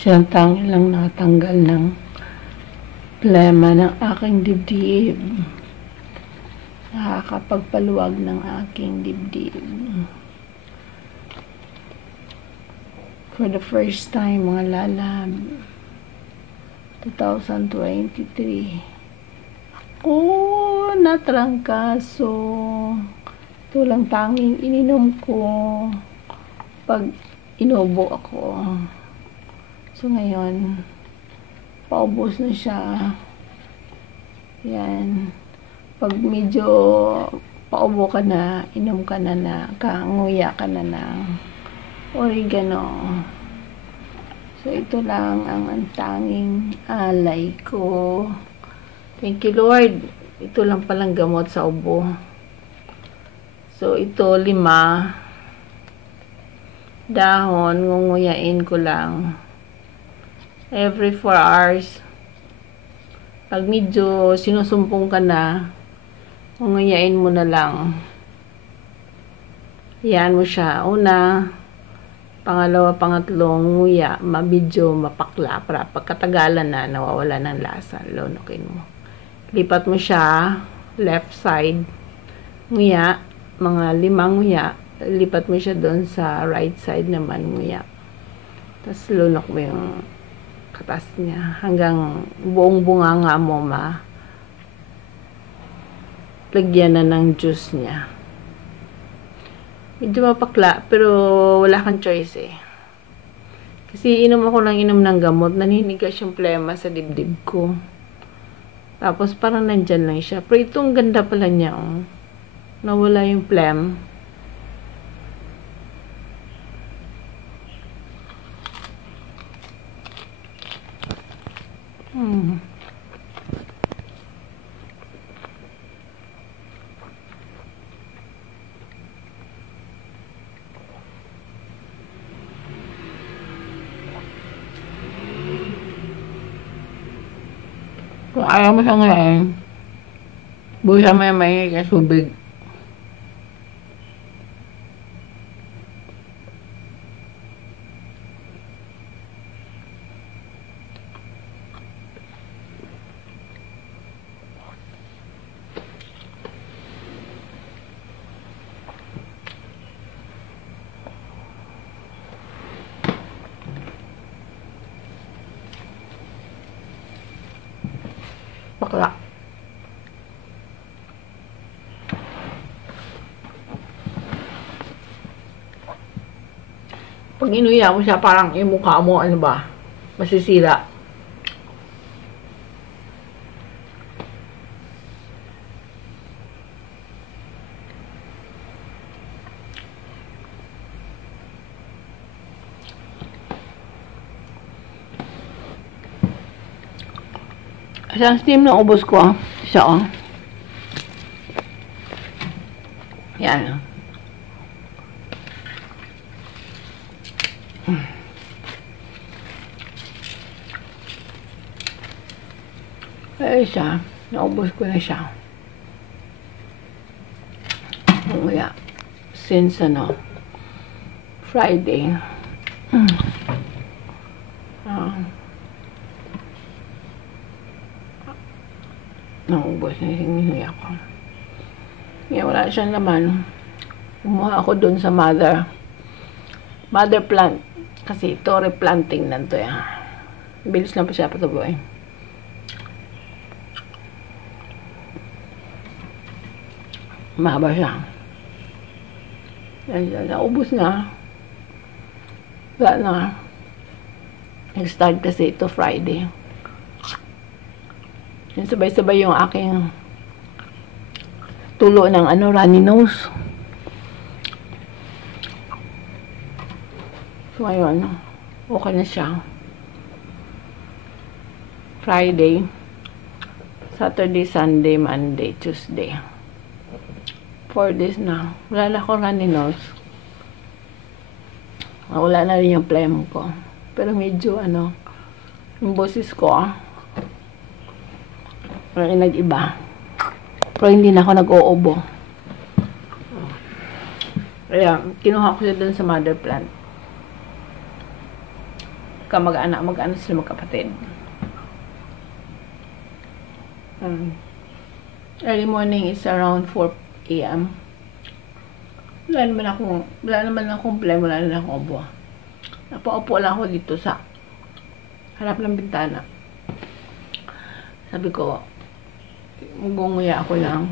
Siyang tanging lang natanggal ng plema ng aking dibdib. Nakakapagpaluwag ng aking dibdib. For the first time, mga lalab, 2023, ako natrangkaso. Ito lang tanging ininom ko pag inubo ako. So ngayon, paubos na siya. Yan. Pag medyo paubo ka na, inom ka na kanguya ka na ng oregano. So ito lang ang tanging alay ko. Thank you, Lord. Ito lang palang gamot sa ubo. So ito 5 dahon, ngunguyain ko lang every 4 hours. Pag medyo sinusumpong ka na, ngunguyain mo na lang. Yan mo siya. Una, pangalawa, pangatlong nguya, medyo mapakla para pagkatagalan na nawawala ng lasa. Lunukin mo. Lipat mo siya left side. Nguya, mga 5 nguya. Lipat mo siya doon sa right side naman nguya. Tapos lunok mo yung katas niya hanggang buong bunganga mo lagyan na ng juice niya. Medyo mapakla pero wala kang choice eh. Kasi inom ako ng gamot, naninigas yung plema sa dibdib ko. Tapos parang nandyan lang siya. Pero itong ganda pala niya, oh. Nawala yung phlegm. Kung ayaw mo siya ngayon, buwisan mo yung maingay ka tubig. Bakla. Pag inuya mo siya, parang yung mukha mo, ano ba, masisira. Isang steam na ubos ko, siya, oh. Yan. Ay, siya. Naubos ko na siya. Kaya, since, Friday. Naubos na yung hinuya ko. Ngayon, wala siyang laman. Kumuha ako dun sa mother plant. Kasi ito, replanting na ito. Bilis lang pa siya patuloy. Mahaba siya. Naubos na. Wala na. Nag-start kasi ito Friday. Sabay-sabay yung aking tulo ng runny nose. So, ayun. Okay na siya. Friday, Saturday, Sunday, Monday, Tuesday. 4 days na. Wala na akong runny nose. Wala na rin yung phlegm ko. Pero medyo, yung boses ko, parang nag-iba. Pero hindi na ako nag-uubo. Kaya, kinuha ko siya dun sa mother plant. mag-anak sila magkapatid. Early morning is around 4 a.m. Wala naman akong problema, wala naman akong ubo. Napaupo lang ako dito sa harap ng bintana. Sabi ko, magunguya ako ng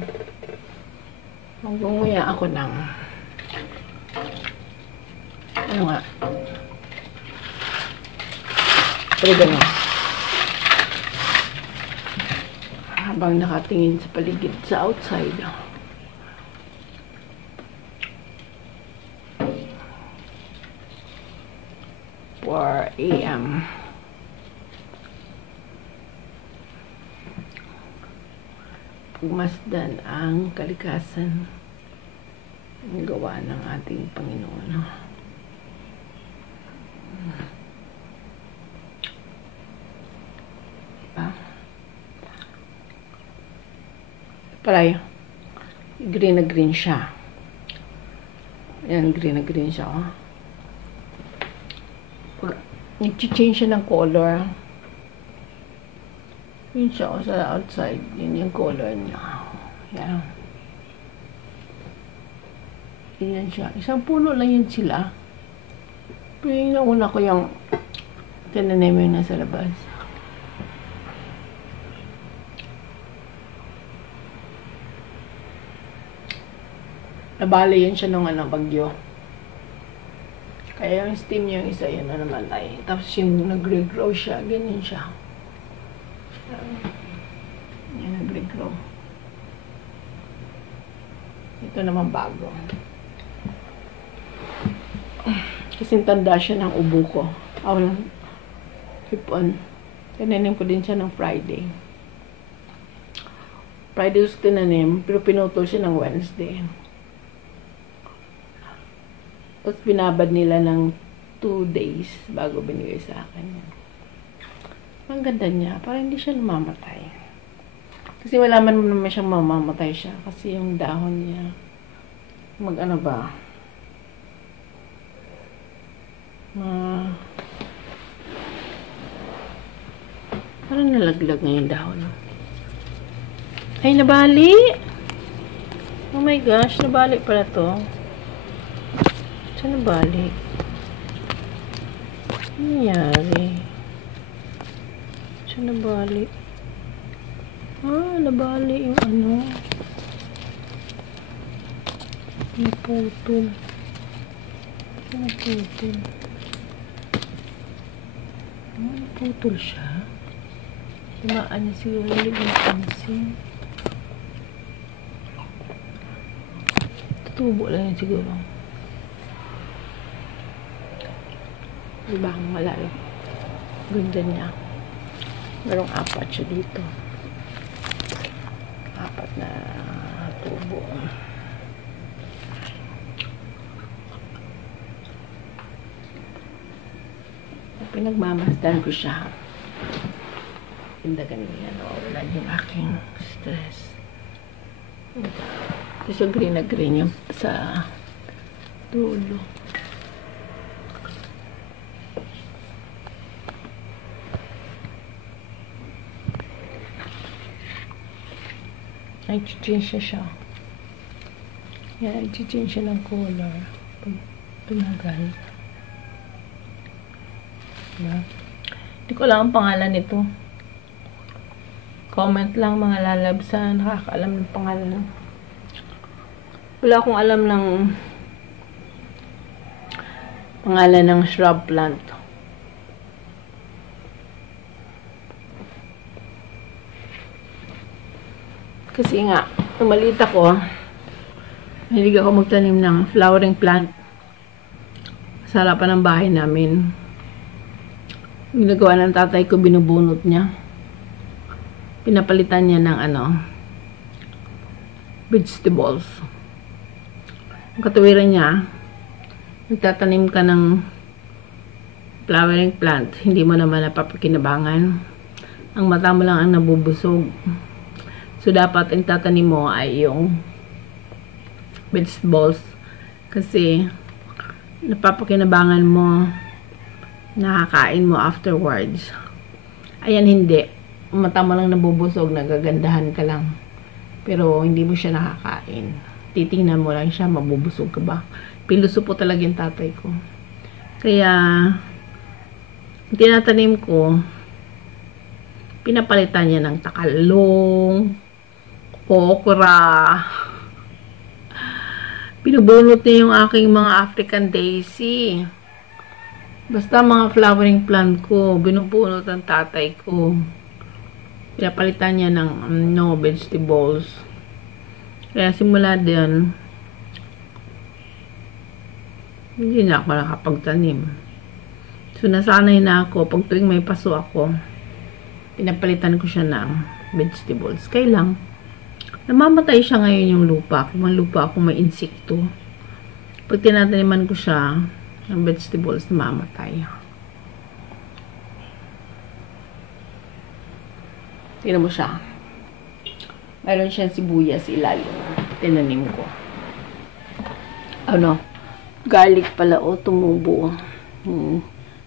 ano nga, pero gano'n. Habang nakatingin sa paligid sa outside. 4 a.m. Pagmasdan ang kalikasan ang gawa ng ating Panginoon. Palay, green na green siya. Ayan, green na green siya. Nag-change siya ng color. Yun siya sa outside. Yun yung color niya. Yan. Yan siya. Isang puno lang yun sila. Pero yung nauna ko yung tinanim yun nasa labas. Nabali yun siya nung bagyo. Kaya yung stem niya yung isa yun na naman ay. Tapos yung nag-regrow siya, ganyan siya. Yan, nag-regrow. Ito naman bago. Kasi tanda siya ng ubo ko. Hipon. Tinanim ko din siya ng Friday. Friday was tinanim, pero pinutol siya ng Wednesday. Tapos binabad nila ng 2 days bago binigay sa akin. Ang ganda niya. Parang hindi siya namamatay. Kasi wala man naman siyang mamamatay siya. Kasi yung dahon niya, mag-ano ba? Parang nalaglag na yung dahon. Ay, nabali! Oh my gosh, nabali pala to. Saan nabali? Ano nangyari? Saan nabali? Nabali yung ano. Naputol. Saan naputol? Naputol siya. Tumaan niya siguro ulit ng pansin. Tutubo lang yun siguro. Diba ang malalim? Ganda niya. Merong 4 siya dito. 4 na tubo. Pinagmamasdan ko siya. Pindagan niya. Wala yung aking stress. Kasi green na green yung sa dulo. Nag-change siya. Yan, nag-change siya ng color. Pag tumagal. Diba? Hindi ko alam ang pangalan nito. Comment lang mga lalab sa nakakaalam ng pangalan. Wala akong alam ng pangalan ng shrub plant. Kasi nga, nung maliit ako, mahilig ako magtanim ng flowering plant sa harapan ng bahay namin. Ginagawa ng tatay ko, binubunot niya. Pinapalitan niya ng vegetables. Ang katuwiran niya, nagtatanim ka ng flowering plant, hindi mo naman napapakinabangan. Ang mata mo lang ang nabubusog. So, dapat ang tatanim mo ay yung vegetables. Kasi, napapakinabangan mo nakakain mo afterwards. Ayan, hindi. Mata mo lang nabubusog, nagagandahan ka lang. Pero hindi mo siya nakakain. Titingnan mo lang siya, mabubusog ka ba? Piluso po talaga yung tatay ko. Kaya, tinatanim ko, pinapalitan niya ng takalong, okra. Binubunot niya yung aking mga African daisy. Basta mga flowering plant ko, binubunot ng tatay ko. Pinapalitan niya ng vegetables. Kaya simula din, hindi na ako nakapagtanim. So, nasanay na ako. Pag tuwing may paso ako, pinapalitan ko siya ng vegetables. Kaya lang, namamatay siya ngayon yung lupa. Kung may lupa ako, may insekto. Pag tinataniman ko siya ng vegetables, namamatay. Tignan mo siya. Mayroon siyang sibuyas ilalim. Tinanim ko. Ano? Garlic pala. O, tumubo.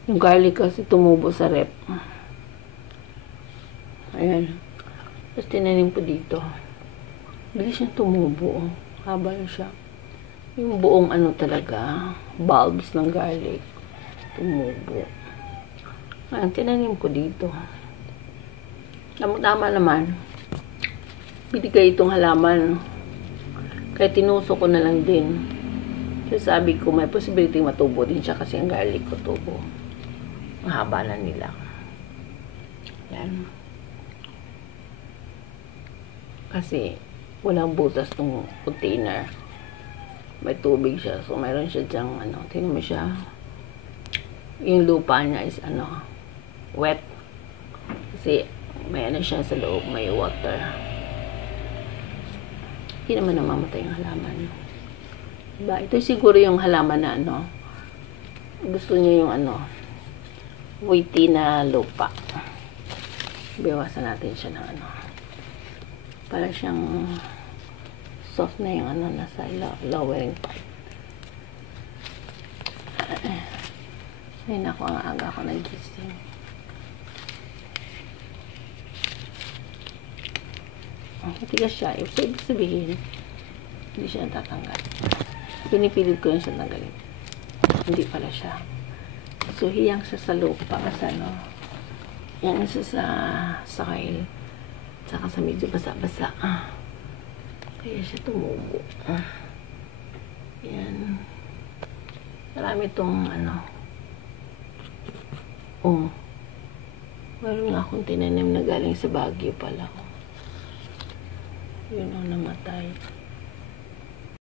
Yung garlic kasi tumubo sa rep. Ayan. Tapos tinanim ko dito. Bilis siyang tumubo. Haba na siya. Yung buong ano talaga, bulbs ng garlic. Tumubo. Ayan, tinanim ko dito. Tama naman. Binigay itong halaman. Kaya tinuso ko na lang din. So sabi ko, may possibility matubo din siya kasi ang garlic ko tubo. Mahaba na nila. Yan. Kasi walang butas tong container. May tubig siya. So mayroon siya dyang ano. Tingnan mo siya. Yung lupa niya is ano, wet. Kasi may ano siya sa loob. May water. Hindi naman namamatay yung halaman. Diba? Ito siguro yung halaman na ano. Gusto niya yung ano, wheaty na lupa. Bawasan natin siya ng ano. Para siyang soft na yung ano nasa lowering part. Ayun ako, ang aga ako nagising. Matigas siya. Ibig sabihin, hindi siya natatanggal. Pinipilit ko yun siya tanggalin. Hindi pala siya. So, hiyang siya sa lupa. Kasi ano, hiyang siya sa soil. Saka sa medyo basa-basa. Kaya siya tumubo. Yan. Marami itong ano. Oh. Meron nga akong tinanim na galing sa Baguio pala. Yun ang namatay.